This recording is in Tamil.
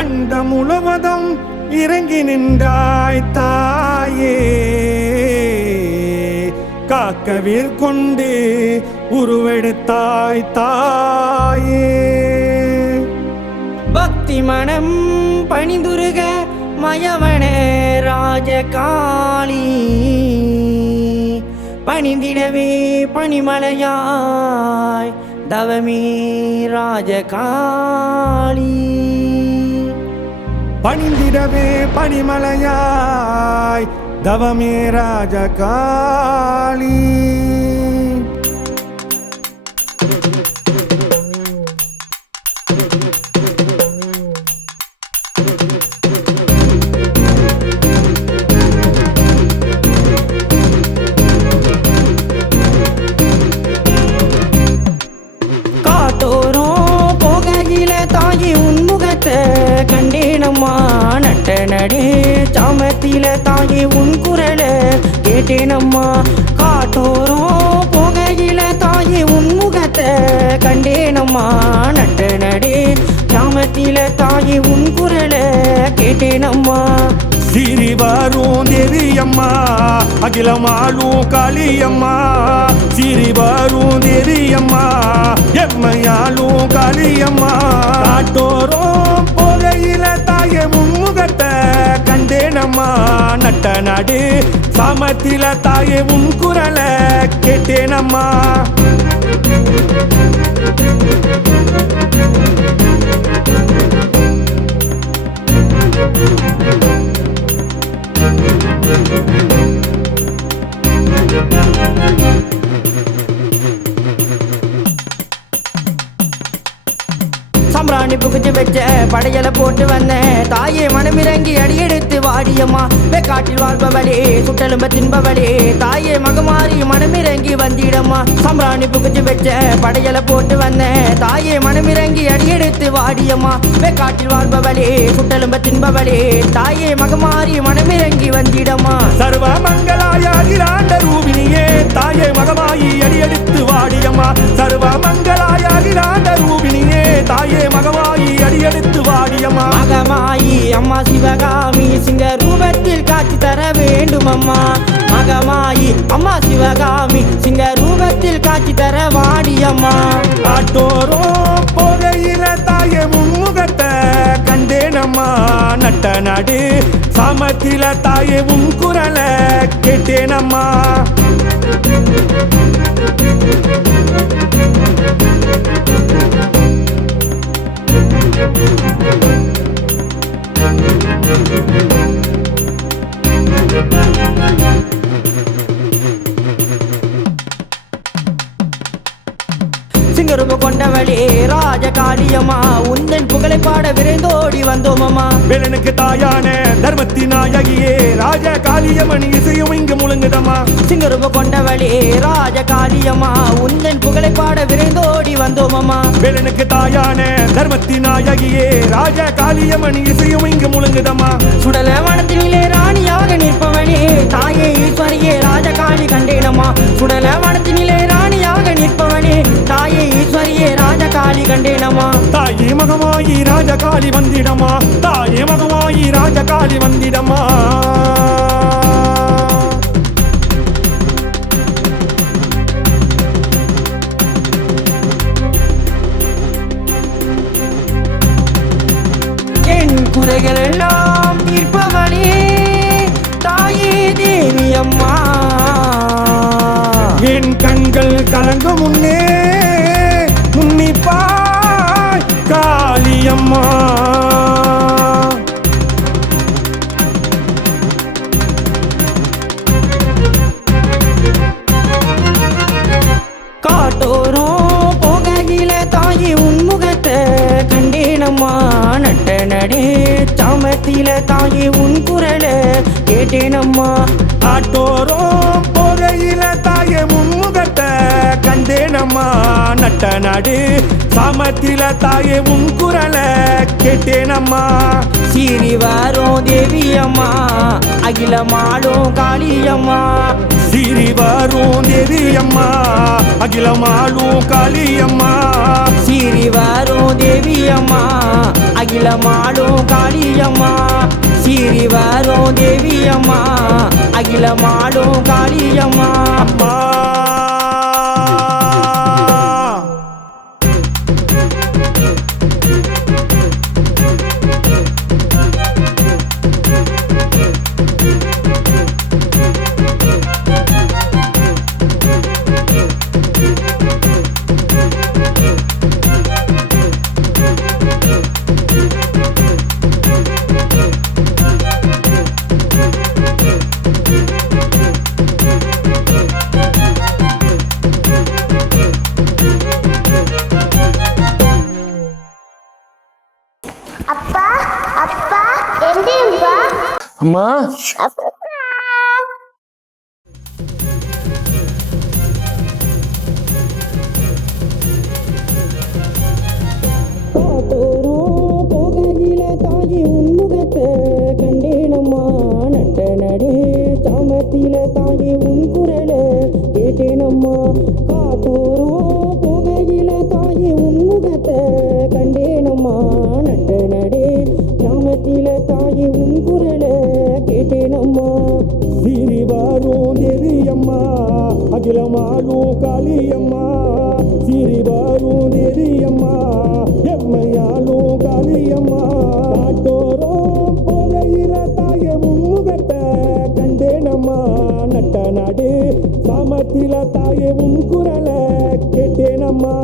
அண்ட முழுவதும் இறங்கி நின்றாய் தாயே, காக்கவீர் கொண்டு உருவெடுத்தாய் தாயே. பக்தி மனம் பணிந்துருக மயவன ராஜகாளி, பணிந்திடவே பனிமலையாய் தவமே ராஜகாளி. பணிந்திடவே பனிமலையாய் தவமே ராஜகாளி. காட்டோரும் போகையில தாயி உன்முகத்தை கண்டேனம்மா, நட்ட நடே சாமத்தில தாயி உன் குரலை கேட்டேனம்மா. காட்டோரும் போகையில தாயி உன்முகத்தை கண்டேனம்மா, நட்ட நடே சாமத்தில தாயி உன் குரலை கேட்டேனம்மா. சிறி வரும் தேவியம்மா, அகிலமாளும் காளியம்மா. சிறி வரும் தேவியம்மா, எம்மையாளும் காளியம்மா. காட்டோரும் போகையில தாய முன்முகத்தை கண்டேனம்மா, நட்ட நாடு சாமத்தில தாய உன் குரலை கேட்டேனம்மா. சாம்பிராணி புகுச்சு வச்ச படையல போட்டு வந்தேன் தாயே, மனமிறங்கி அடியெடுத்து வாடியம்மா. காட்டில் வாழ்பவளே சுட்டெலும்ப தின்பவளே தாயே, மகமாறி மனமிறங்கி வந்திடம்மா. சாம்பிராணி புகுச்சு வச்ச படையல போட்டு வந்தேன் தாயே, மனமிறங்கி அடியெடுத்து வாடியம்மா. காட்டில் வாழ்பவளே சுட்டெலும்ப தின்பவளே தாயே, மகமாறி மனமிறங்கி வந்திடம்மா. சர்வ மங்களாயாகிராண்ட ரூபினியே தாயே, மகமாயி அடியெடுத்து வாடியம்மா. சர்வ மங்களாயாகிராண்ட ரூபினியே தாயே, மகமாயி அடியெடுத்து வாடியம்மா. மகமாயி அம்மா சிவகாமி சிங்க ரூபத்தில் காட்சி தர வேண்டும் அம்மா. மகமாயி அம்மா சிவகாமி சிங்க ரூபத்தில் காட்சி தர வாடியம்மா. ஆட்டோரும் போகையில தாயே முன்முகத்தை கண்டேனம்மா, நட்ட நாடு சாமத்தில தாயே உன் குரலை கேட்டேனம்மா. சிங்கரூப கொண்டவளே ராஜகாளியம்மா, உந்தன் புகழை பாட விரைந்தோடி வந்தோமம்மா. வேலனுக்கு தாயான தர்மத்தின் நாயகியே ராஜகாளியம்மன் இசையும் இங்கு முழங்குதம்மா. சிங்கரூப கொண்டவளே ராஜகாளியம்மா, உந்தன் புகழை பாட விரைந்தோடி வந்தோமம்மா. வேலனுக்கு தாயான தர்மத்தின் நாயகியே ராஜகாளியம்மன் இசையும் இங்கு முழங்குதம்மா. சுடல வனத்தினிலே ராணியாக நிற்பவனே தாயே ஈஸ்வரியே ராஜகாளி கண்டேனம்மா. சுடல வனத்தினிலே ராணியாக நிற்பவனே தாயே ஈஸ்வரியே ராஜகாளி கண்டேனம்மா. தாயே மகமாயி ராஜகாளி வந்திடம்மா, தாயே மகமாயி ராஜகாளி வந்திடம்மா. என் குறைகள் எல்லாம் தீர்ப்பவளே தாயே தேவி அம்மா. என் கண்கள் கலங்கும் முன்னே முன்னிப்பாய் காளியம்மா. காட்டோரும் போகையில தாயி உன்முகத்தை கண்டேனம்மா, நட்ட நடே சாமத்தில தாயி உன் குரலை கேட்டேனம்மா. ஆட்டோரும் போகையில தாயே முன்முகத்தை கண்டேனம்மா, நட்ட நாடு சாமத்தில தாயே உன் குரலை கேட்டேனம்மா. சீறி வரும் தேவி அம்மா, அகிலமாளும் காளியம்மா. சீறி வரும் தேவியம்மா, அகிலமாளும் காளியம்மா. சீறி வரும் தேவி அம்மா, அகில அகிலமாளும் காளியம்மா சீறி வரும் தேவியம்மா அகிலமாளும் காளியம்மா அம்மா அப்பா அப்பா எங்கேப்பா அம்மா அப்பா காத்தோறும் போகையில தாயி உன்முகத்தை கண்டேனம்மா நட்ட நடே சாமத்தில தாயி உன் குரலை கேட்டேனம்மா காத்தோறும் போகையில தாயி உன்முகத்தை கண்டேனம்மா நட்ட நடே சாமத்தில தாயி உன் குரலை கேட்டேனம்மா சீறி வரும் தேவியம்மா அகிலமாளும் காளியம்மா சீறி வரும் தேவியம்மா எம்மையாளும் காளியம்மா காட்டோறும் போகையில தாய முன்முகத்தை கண்டேனம்மா நட்ட நாடு சாமத்தில தாய உன் குரலை கேட்டேனம்மா